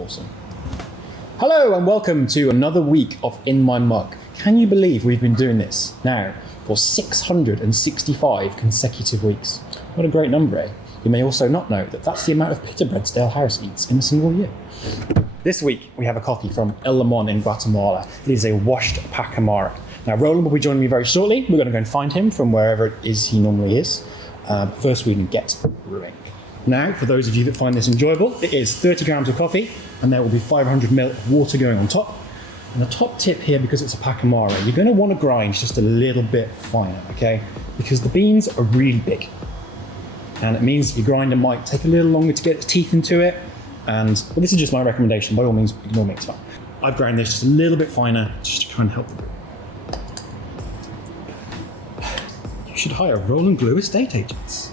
Awesome. Hello and welcome to another week of In My Mug. Can you believe we've been doing this now for 665 consecutive weeks? What a great number, eh? You may also not know that that's the amount of pita breads Dale Harris eats in a single year. This week we have a coffee from Limon in Guatemala. It is a washed Pacamara. Now Roland will be joining me very shortly. We're going to go and find him from wherever it is he normally is. First we can get brewing. Now, for those of you that find this enjoyable, it is 30 grams of coffee and there will be 500 ml of water going on top. And the top tip here, because it's a Pacamara, you're going to want to grind just a little bit finer, okay? Because the beans are really big. And it means your grinder might take a little longer to get its teeth into it. And well, this is just my recommendation. By all means, ignore me, it's fine. I've ground this just a little bit finer just to try and help the brew. You should hire Roland Glue estate agents.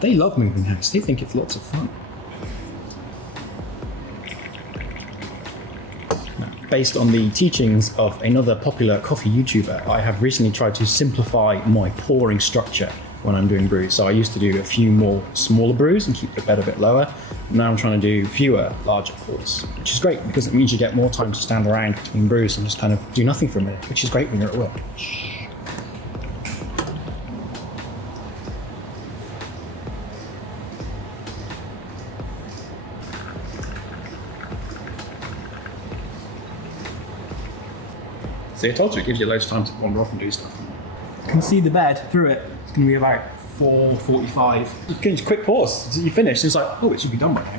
They love moving house. They think it's lots of fun. Now, based on the teachings of another popular coffee YouTuber, I have recently tried to simplify my pouring structure when I'm doing brews. So I used to do a few more smaller brews and keep the bed a bit lower. Now I'm trying to do fewer larger pours, which is great because it means you get more time to stand around between brews and just kind of do nothing for a minute, which is great when you're at work. See, I told you, it gives you loads of time to wander off and do stuff. You can see the bed through it. It's going to be about 4:45. You can just quick pause. You finish. It's like, oh, it should be done by now.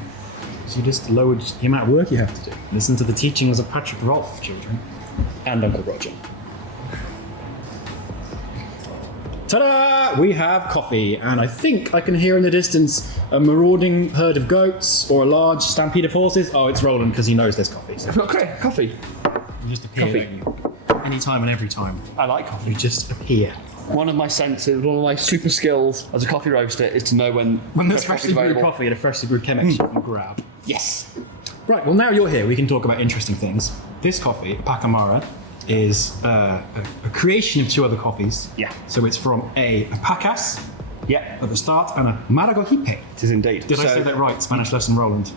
So you just lowered the amount of work you have to do. Listen to the teachings of Patrick Rolfe, children, and Uncle Roger. Ta-da! We have coffee, and I think I can hear in the distance a marauding herd of goats or a large stampede of horses. Oh, it's Roland because he knows there's coffee. So. Okay, coffee. You just appear, Coffee. don't you? Anytime and every time. I like coffee. You just appear. One of my senses, one of my super skills as a coffee roaster is to know when there's fresh freshly brewed coffee at a freshly brewed Chemex you can grab. Yes. Right, well now you're here, we can talk about interesting things. This coffee, Pacamara, is a creation of two other coffees. Yeah. So it's from a Pacas Yeah. at the start and a Maragogipe. It is indeed. Did I say that right? Spanish lesson, Roland.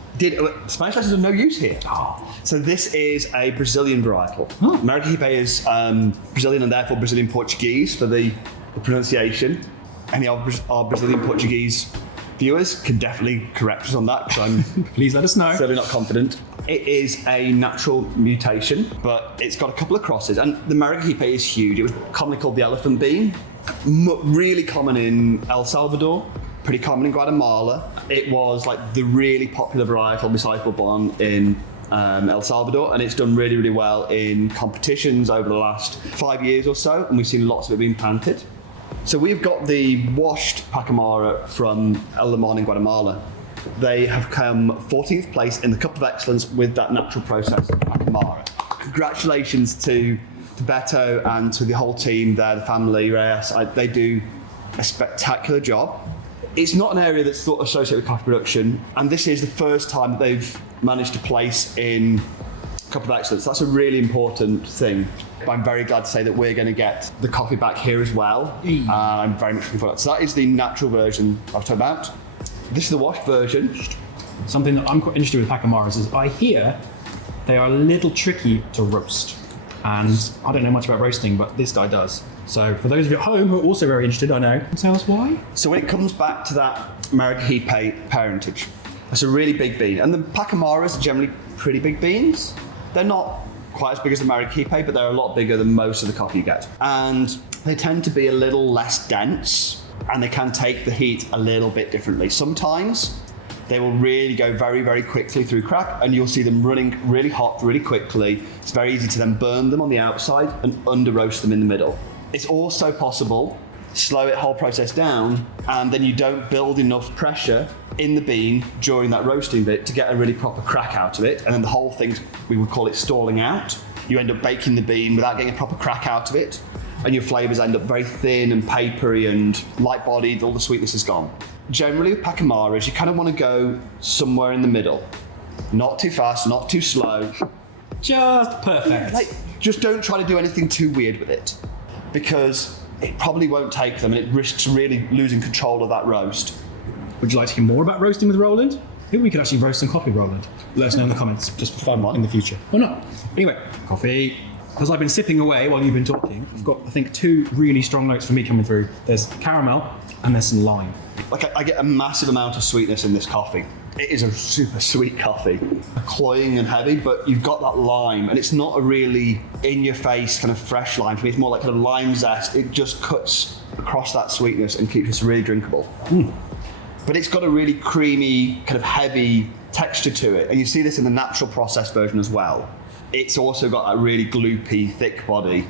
Spanish lessons are no use here. Oh. So this is a Brazilian varietal. Oh. Maragogipe is Brazilian and therefore Brazilian Portuguese for the pronunciation. Any of our Brazilian Portuguese viewers can definitely correct us on that because I'm Please let us know. certainly not confident. It is a natural mutation, but it's got a couple of crosses. And the Maragogipe is huge. It was commonly called the elephant bean. Really common in El Salvador, pretty common in Guatemala. It was like the really popular varietal besides Bourbon in El Salvador, and it's done really, really well in competitions over the last 5 years or so, and we've seen lots of it being planted. So we've got the washed Pacamara from El Limon in Guatemala. They have come 14th place in the Cup of Excellence with that natural process of Pacamara. Congratulations to Beto and to the whole team there, the family, Reyes. They do a spectacular job. It's not an area that's thought associated with coffee production, and this is the first time that they've managed to place in Cup of Excellence. That's a really important thing. I'm very glad to say that we're going to get the coffee back here as well. I'm very much looking forward to that. So that is the natural version I was talking about. This is the washed version. Something that I'm quite interested with Pacamaras is I hear they are a little tricky to roast. And I don't know much about roasting, but this guy does. So for those of you at home who are also very interested, I know. Tell us why. So when it comes back to that Maragogipe parentage, that's a really big bean. And the Pacamaras are generally pretty big beans. They're not quite as big as the Maragogipe, but they're a lot bigger than most of the coffee you get. And they tend to be a little less dense, and they can take the heat a little bit differently. Sometimes they will really go very, very quickly through crack, and you'll see them running really hot, really quickly. It's very easy to then burn them on the outside and under roast them in the middle. It's also possible to slow it whole process down, and then you don't build enough pressure in the bean during that roasting bit to get a really proper crack out of it, and then the whole thing, we would call it stalling out. You end up baking the bean without getting a proper crack out of it, and your flavours end up very thin and papery and light-bodied, all the sweetness is gone. Generally with Pacamaras, you kind of want to go somewhere in the middle. Not too fast, not too slow. Just perfect. Just don't try to do anything too weird with it, because it probably won't take them and it risks really losing control of that roast. Would you like to hear more about roasting with Roland? Maybe we could actually roast some coffee, Roland. Let us know in the comments, just for fun in the future. Or not. Anyway, coffee. As I've been sipping away while you've been talking, I've got, I think, 2 really strong notes for me coming through. There's caramel and there's some lime. Like I get a massive amount of sweetness in this coffee. It is a super sweet coffee. Cloying and heavy, but you've got that lime, and it's not a really in-your-face kind of fresh lime. For me, it's more like kind of lime zest. It just cuts across that sweetness and keeps it really drinkable. But it's got a really creamy, kind of heavy texture to it, and you see this in the natural processed version as well. It's also got that really gloopy, thick body,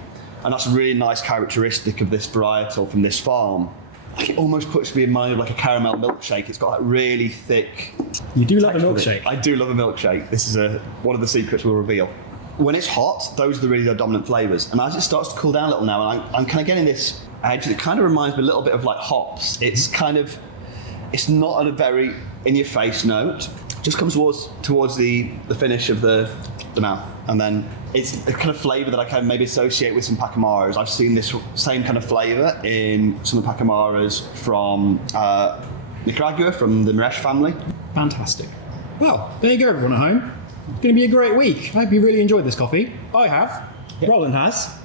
and that's a really nice characteristic of this varietal from this farm. It almost puts me in mind of like a caramel milkshake. It's got that really thick. You do love a milkshake. I do love a milkshake. This is one of the secrets we'll reveal. When it's hot, those are really the dominant flavours. And as it starts to cool down a little now, and I'm kind of getting this edge that kind of reminds me a little bit of like hops. It's not a very in-your-face note. It just comes towards the finish of the mouth. And then it's a kind of flavour that I can maybe associate with some Pacamaras. I've seen this same kind of flavour in some of the Pacamaras from Nicaragua, from the Miresh family. Fantastic. Well, there you go, everyone at home. It's going to be a great week. I hope you really enjoyed this coffee. I have. Yep. Roland has.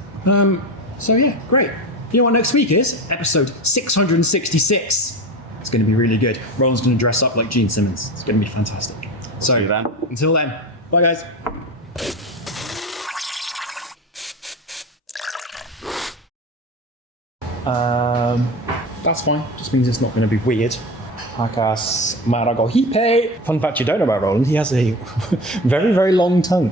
So yeah, great. You know what next week is? Episode 666. It's going to be really good. Roland's going to dress up like Gene Simmons. It's going to be fantastic. So See you then. Until then, bye guys. That's fine. Just means it's not going to be weird. Pacamara go hipe. Fun fact you don't know about Roland, he has a very, very long tongue.